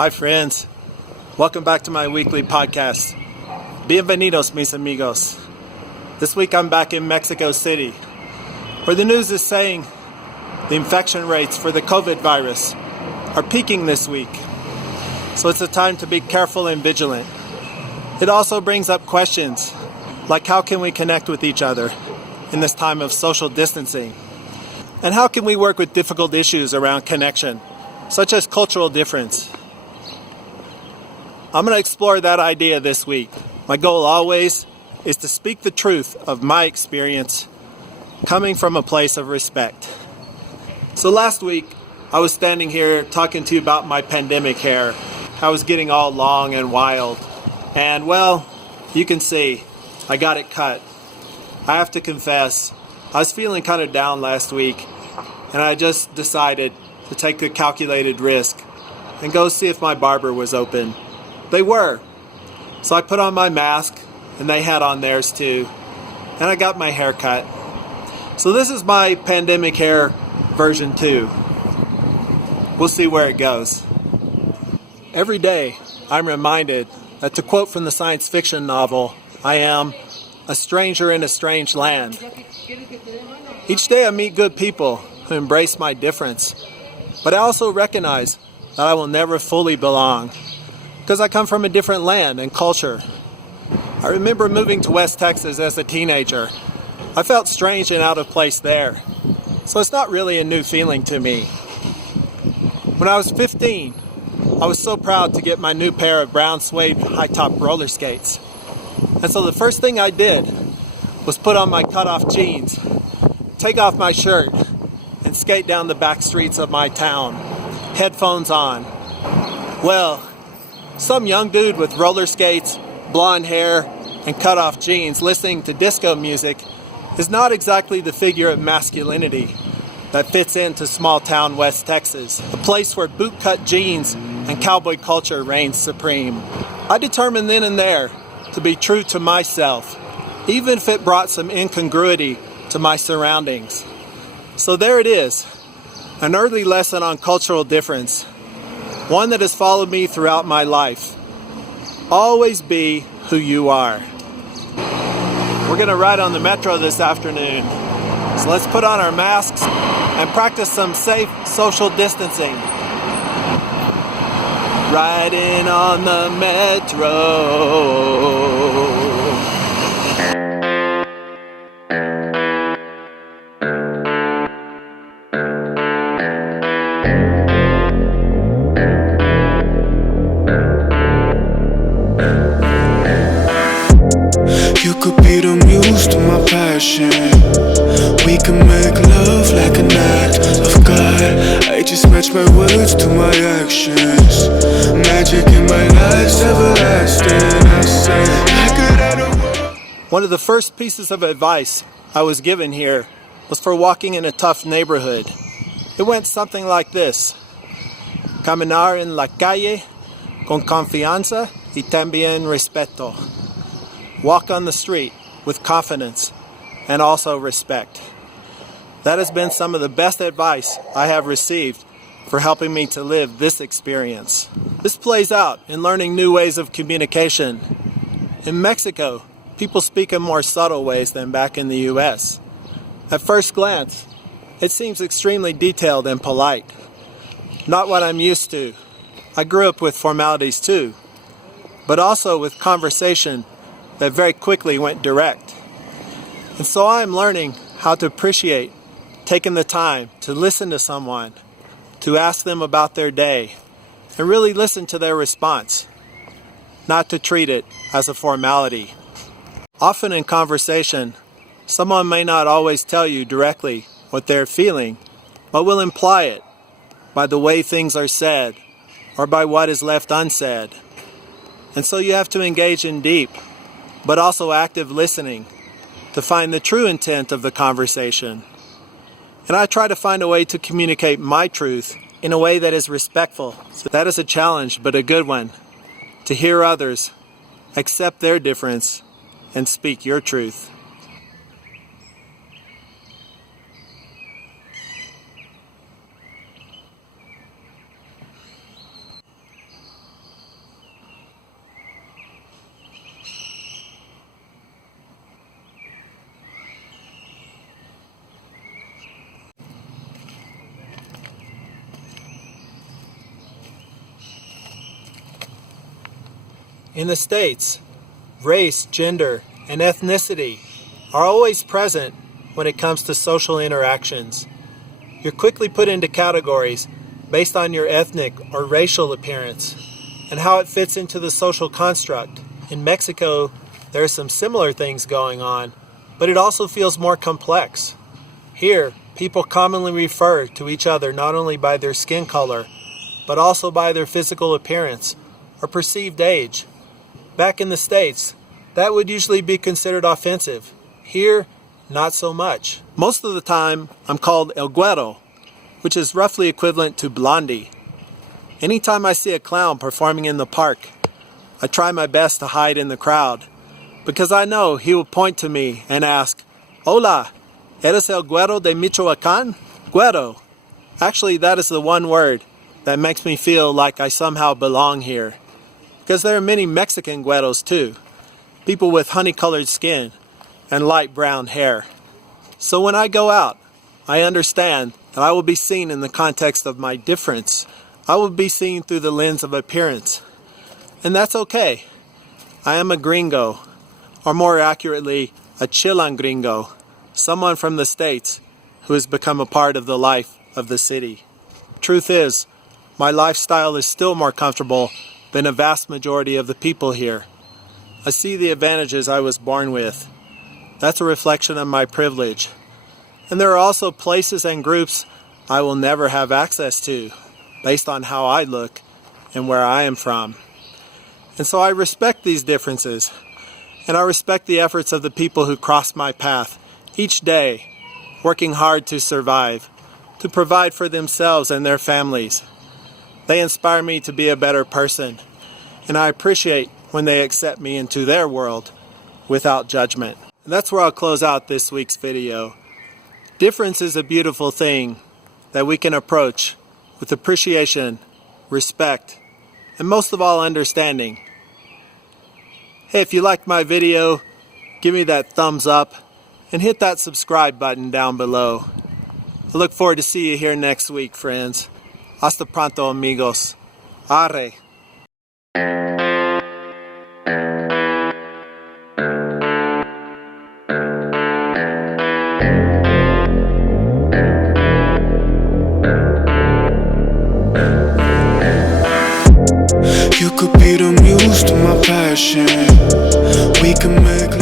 Hi friends, welcome back to my weekly podcast. Bienvenidos mis amigos. This week I'm back in Mexico City, where the news is saying the infection rates for the COVID virus are peaking this week. So it's a time to be careful and vigilant. It also brings up questions like how can we connect with each other in this time of social distancing? And how can we work with difficult issues around connection, such as cultural difference? I'm going to explore that idea this week. My goal always is to speak the truth of my experience coming from a place of respect. So last week, I was standing here talking to you about my pandemic hair. I was getting all long and wild. And well, you can see, I got it cut. I have to confess, I was feeling kind of down last week, and I just decided to take the calculated risk and go see if my barber was open. They were. So I put on my mask, and they had on theirs too, and I got my hair cut. So this is my pandemic hair version 2. We'll see where it goes. Every day, I'm reminded that, to quote from the science fiction novel, I am a stranger in a strange land. Each day I meet good people who embrace my difference, but I also recognize that I will never fully belong, because I come from a different land and culture. I remember moving to West Texas as a teenager. I felt strange and out of place there, so it's not really a new feeling to me. When I was 15, I was so proud to get my new pair of brown suede high-top roller skates. And so the first thing I did was put on my cut-off jeans, take off my shirt, and skate down the back streets of my town, headphones on. Well, some young dude with roller skates, blonde hair, and cut-off jeans listening to disco music is not exactly the figure of masculinity that fits into small-town West Texas, a place where boot-cut jeans and cowboy culture reigns supreme. I determined then and there to be true to myself, even if it brought some incongruity to my surroundings. So there it is, an early lesson on cultural difference, one that has followed me throughout my life. Always be who you are. We're going to ride on the metro this afternoon, so let's put on our masks and practice some safe social distancing. Riding on the metro. You could be the muse to my passion. We can make love like an act of God. I just match my words to my actions. Magic in my life's everlasting. I say I could add a word. One of the first pieces of advice I was given here was for walking in a tough neighborhood. It went something like this: caminar en la calle con confianza y también respeto. Walk on the street with confidence and also respect. That has been some of the best advice I have received for helping me to live this experience. This plays out in learning new ways of communication. In Mexico, people speak in more subtle ways than back in the US. At first glance, it seems extremely detailed and polite. Not what I'm used to. I grew up with formalities too, but also with conversation that very quickly went direct. And so I'm learning how to appreciate taking the time to listen to someone, to ask them about their day, and really listen to their response, not to treat it as a formality. Often in conversation, someone may not always tell you directly what they're feeling, but will imply it by the way things are said or by what is left unsaid. And so you have to engage in deep, but also active listening to find the true intent of the conversation. And I try to find a way to communicate my truth in a way that is respectful. So that is a challenge, but a good one, to hear others, accept their difference, and speak your truth. In the States, race, gender, and ethnicity are always present when it comes to social interactions. You're quickly put into categories based on your ethnic or racial appearance and how it fits into the social construct. In Mexico, there are some similar things going on, but it also feels more complex. Here, people commonly refer to each other not only by their skin color, but also by their physical appearance or perceived age. Back in the States, that would usually be considered offensive. Here, not so much. Most of the time, I'm called El Güero, which is roughly equivalent to Blondie. Anytime I see a clown performing in the park, I try my best to hide in the crowd, because I know he will point to me and ask, "Hola, ¿eres el Güero de Michoacán?" Güero. Actually, that is the one word that makes me feel like I somehow belong here. Because there are many Mexican güeros too, people with honey-colored skin and light brown hair. So when I go out, I understand that I will be seen in the context of my difference. I will be seen through the lens of appearance. And that's okay. I am a gringo, or more accurately, a chilangringo, someone from the States who has become a part of the life of the city. Truth is, my lifestyle is still more comfortable than a vast majority of the people here. I see the advantages I was born with. That's a reflection of my privilege. And there are also places and groups I will never have access to, based on how I look and where I am from. And so I respect these differences, and I respect the efforts of the people who cross my path each day, working hard to survive, to provide for themselves and their families. They inspire me to be a better person, and I appreciate when they accept me into their world without judgment. And that's where I'll close out this week's video. Difference is a beautiful thing that we can approach with appreciation, respect, and most of all, understanding. Hey, if you liked my video, give me that thumbs up and hit that subscribe button down below. I look forward to see you here next week, friends. Hasta pronto, amigos. Arre. You could be the muse to my passion. We can make